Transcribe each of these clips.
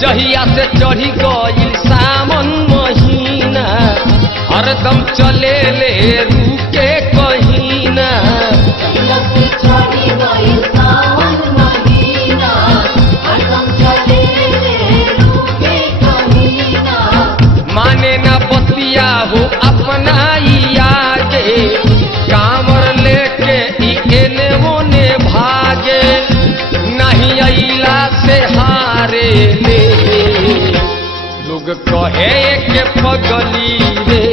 जहिया से चढ़ी गइल सावन महीना हरदम चले ले रुके कहीं ना। माने ना बतिया हो अपना आगे कांवर लेके एने ओने भागे नहीं अइला से हारे ले। लोग कहे के पगली रे,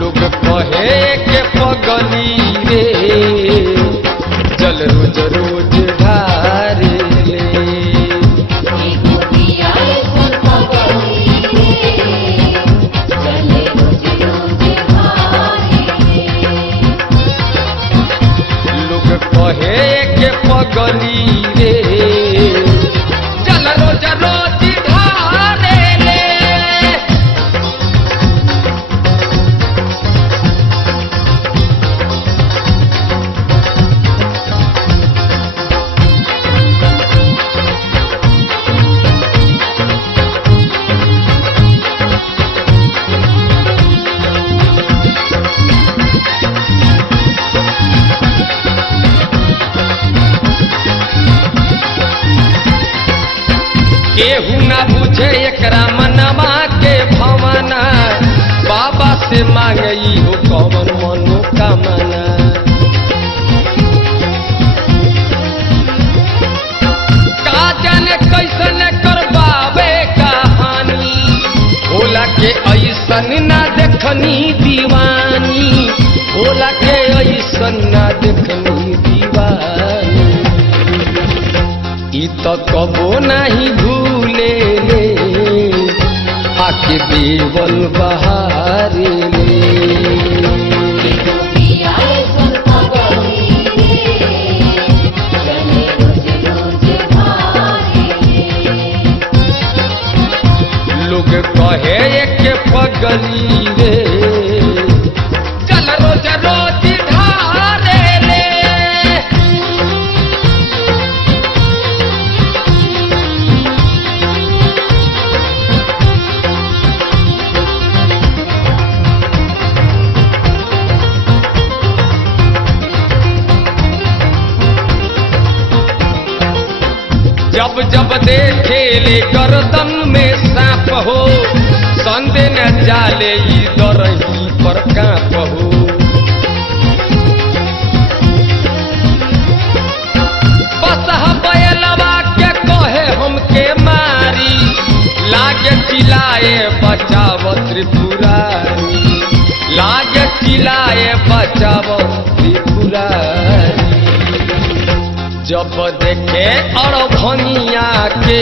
लोग कहे के पगली रे, जल रोज रोज ढारे ले। लोग कहे के पगली रे, जल रोज रोज ढारे ले। केहू ना बुझे एकरा मनवा के भवना बाबा से मांगई हो कौन मनोकामना। का जाने कैसन करबावे कहानी होला के ऐसन ना देखनी दीवानी, होला के ऐसन ना देखनी दीवानी। तो कबो नहीं भूले ले आके देवल बहारे ले। लोग कहे के पगली रे, चल रोज रोज ढारे ले। जब जब देखे ले गर्दन में सांप हो संदे न जाले दरही पर कांप हो। बस बैलवा के कहे हमके मारी लागे चिल्लाए बचाव त्रिपुरारी, लागे चिल्लाए बचाव त्रिपुरारी। जब देखे और भनिया के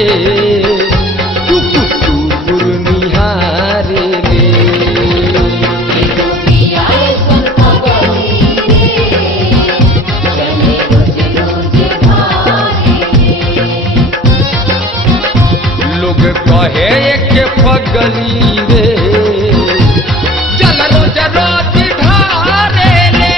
टुकुर निहारे ले। लोग कहे के पगली रे, चल रोज रोज ढारे ले।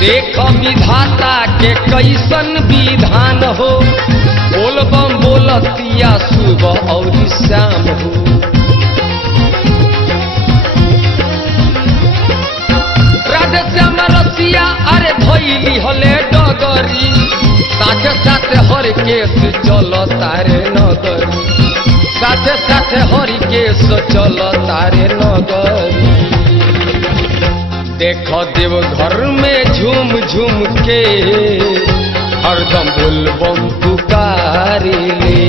देख विधाता के कैसन विधान हो, बोल बम बोलतिया सुबह और शाम हो। राधे श्याम रसिया अरे धैली हले डगरी, साथे साथे हर केस चल तारे नगरी, साथे साथे हर केस चल तारे नगरी। देख देव घर में झूम झूम के हरदम बोल बम पुकारे ले।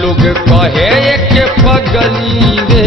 लोग कहे के पगली रे,